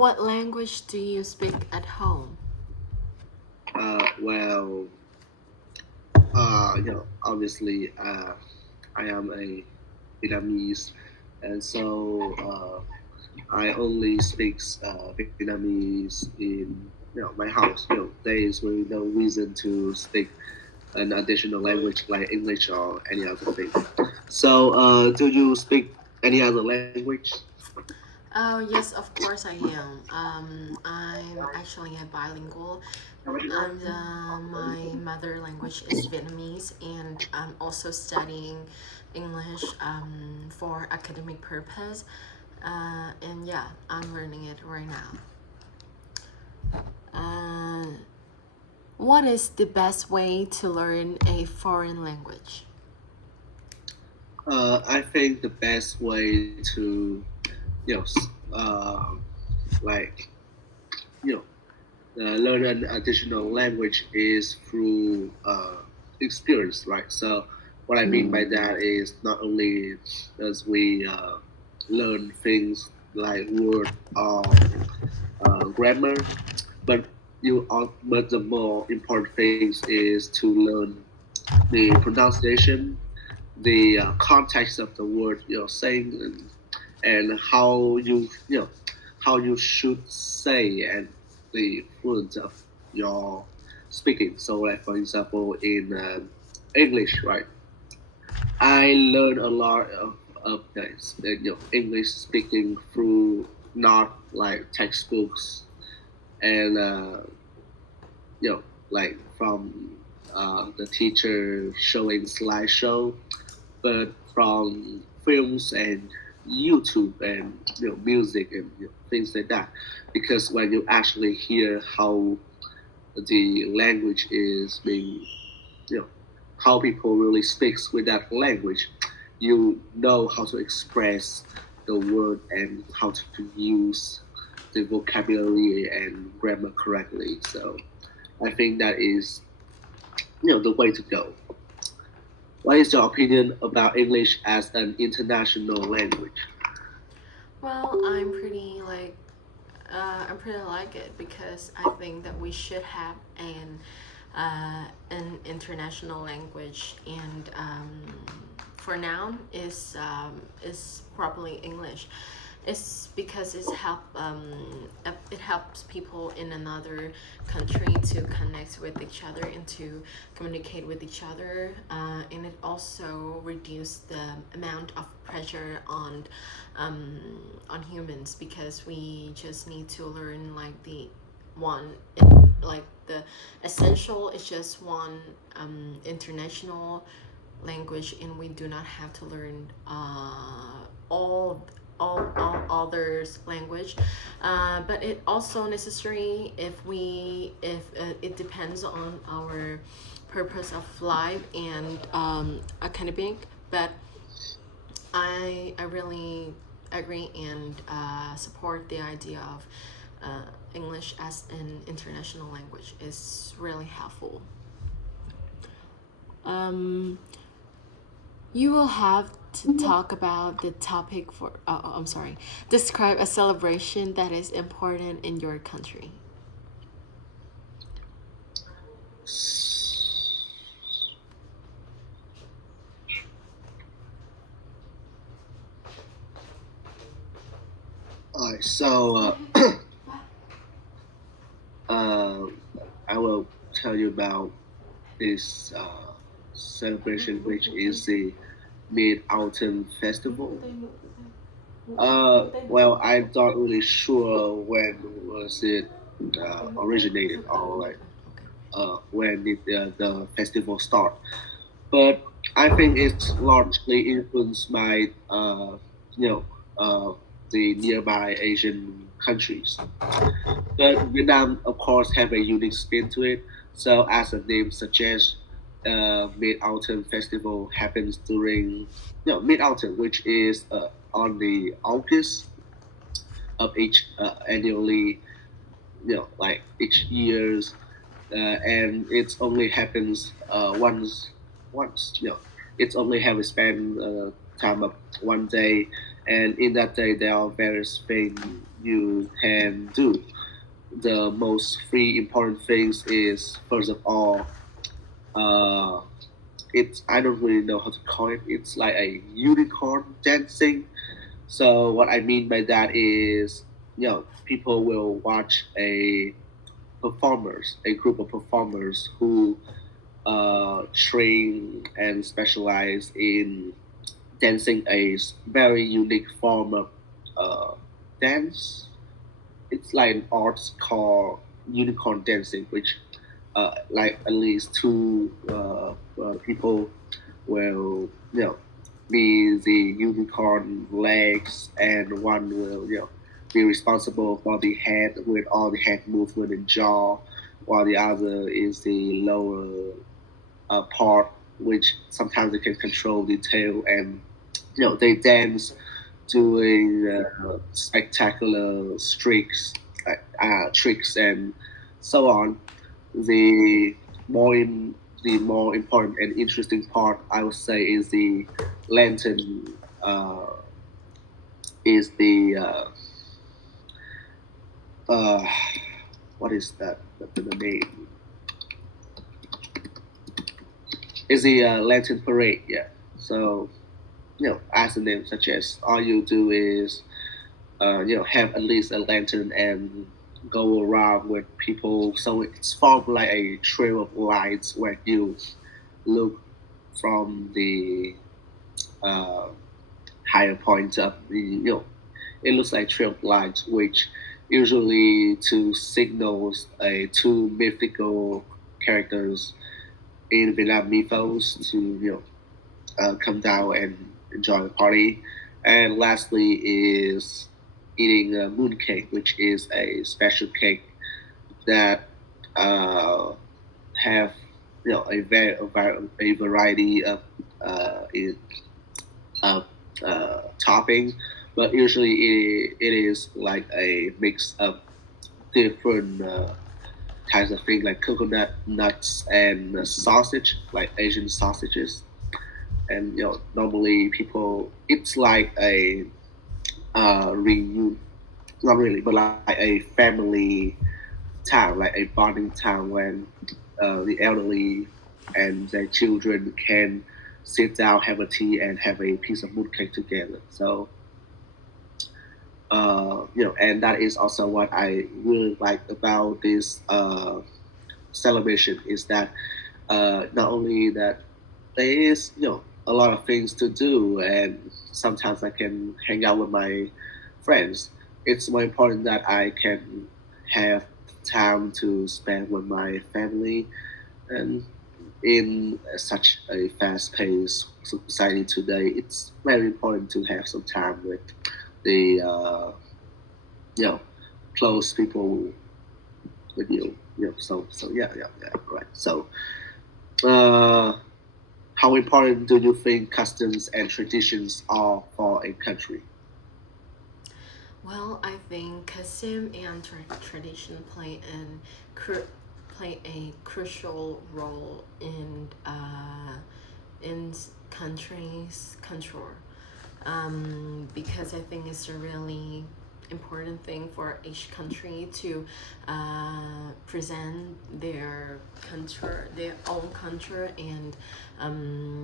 What language do you speak at home? Well, obviously, I am a Vietnamese, and so I only speak Vietnamese in my house. There is really no reason to speak an additional language like English or any other thing. So, do you speak any other language? Oh, yes, of course I am. I'm actually a bilingual, and my mother language is Vietnamese, and I'm also studying English for academic purpose. And yeah, I'm learning it right now. Uh, what is the best way to learn a foreign language? I think the best way to, you know, s- like, you know, learn an additional language is through experience, right? So, what I mean by that is not only as we learn things like word or grammar, but but the more important things is to learn the pronunciation, the context of the word you're saying, and how you should say and the fluence of your speaking. So, like for example, in English, right? I learned a lot of this, English speaking through not like textbooks and like from the teacher showing slideshow, but from films and YouTube and music and things like that. Because when you actually hear how the language is being, you know, how people really speaks with that language, you know how to express the word and how to use the vocabulary and grammar correctly. So I think that is the way to go. What is your opinion about English as an international language? Well, I'm pretty like it because I think that we should have an international language, and for now is probably English. It's because it helps people in another country to connect with each other and to communicate with each other, and it also reduce the amount of pressure um, on humans because we just need to learn like one like the essential is just one international language, and we do not have to learn all others language, but it also necessary if it depends on our purpose of life and academic. But I really agree and support the idea of English as an international language is really helpful. Um, you will have to talk about the topic for. I'm sorry. Describe a celebration that is important in your country. Alright, so uh, I will tell you about this celebration, which is the Mid Autumn Festival. Well, I'm not really sure when was it originated or like when did the festival start. But I think it's largely influenced by you know uh, the nearby Asian countries. But Vietnam, of course, have a unique spin to it. So, as the name suggests, Mid Autumn Festival happens during Mid Autumn, which is on the August of each annually, like each year's, and it only happens once. It's only have a span time of one day, and in that day there are various things you can do. The most three important things is first of all, uh, it's I don't really know how to call it. It's like a unicorn dancing. So what I mean by that is, people will watch a group of performers who train and specialize in dancing very unique form of uh, dance. It's like an art called unicorn dancing, which like at least two people will be the unicorn legs, and one will be responsible for the head with all the head movement and jaw, while the other is the lower part, which sometimes they can control the tail, and they dance doing spectacular tricks and so on. The more in, the more important and interesting part, I would say, is the lantern. Is uh, what is that? The name is the lantern parade. Yeah. So as the name suggests, all you do is have at least a lantern and go around with people. So it's formed like a trail of lights where you look from the uh, higher point up. It looks like trail of lights, which usually to signals two mythical characters in Vietnam mythos to come down and enjoy the party. And lastly is eating a mooncake, which is a special cake that uh, have a variety of in, of topping, but usually it is like a mix of different kinds of things like coconut nuts and sausage, like Asian sausages. And normally people, it's like a reunion, not really, but like a family town, like a bonding town when the elderly and their children can sit down, have a tea, and have a piece of mooncake together. So, and that is also what I really like about this celebration is that not only that there is, a lot of things to do, and sometimes I can hang out with my friends. It's more important that I can have time to spend with my family, and in such a fast-paced society today, it's very important to have some time with the you know close people with you. So yeah, right. So, uh, how important do you think customs and traditions are for a country? Well, I think custom and tradition play a crucial role in countries' culture, because I think it's a really important thing for each country to present their own culture, and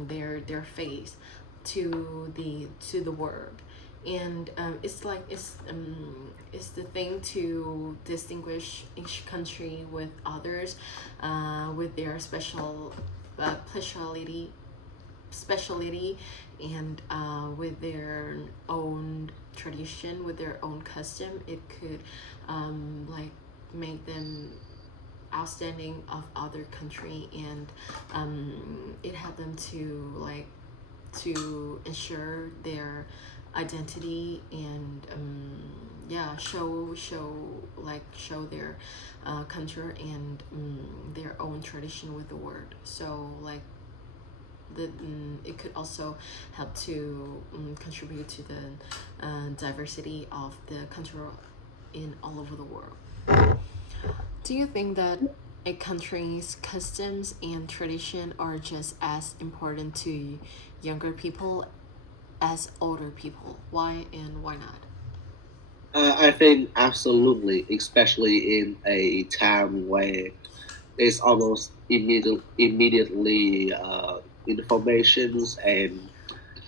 their face to the world. And it's the thing to distinguish each country with others, with their speciality, and with their own tradition, with their own custom. It could like make them outstanding of other country, and it help them to ensure their identity, and yeah, show their culture, and their own tradition with the world. So like it could also help to contribute to the diversity of the culture in all over the world. Do you think that a country's customs and tradition are just as important to younger people as older people? Why and why not? I think absolutely, especially in a time where there's almost immediately informations and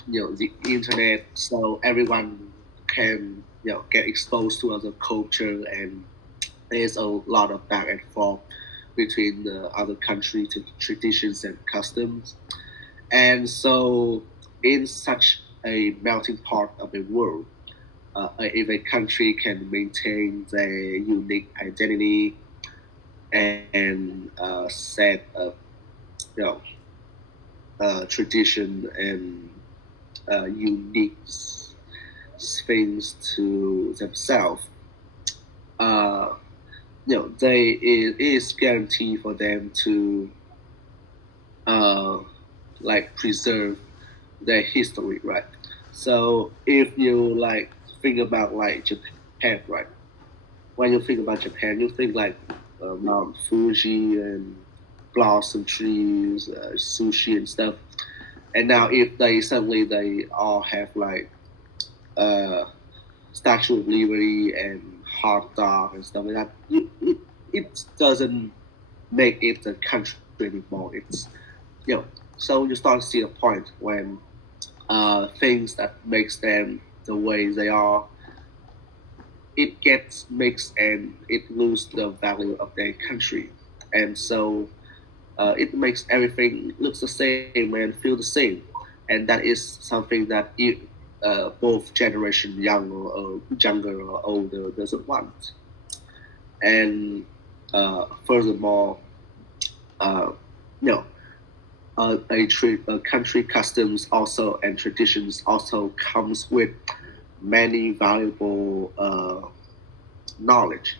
the internet, so everyone can get exposed to other culture, and there's a lot of back and forth between the other country traditions and customs. And so, in such a melting pot of the world, if a country can maintain their unique identity and set a you know tradition and unique things to themselves, uh, it is guaranteed for them to uh, like preserve their history, right? So if you like think about like Japan, right? When you think about Japan, you think like Mount Fuji and blossom trees, sushi and stuff. And now if they suddenly they all have like uh, Statue of Liberty and hot dog and stuff like that, it doesn't make it a country anymore. It's so you start to see the point when things that makes them the way they are, it gets mixed and it loses the value of their country, and so it makes everything looks the same and feel the same, and that is something that both generation younger or older doesn't want. And furthermore, uh, you know, a country customs also and traditions also comes with many valuable knowledge.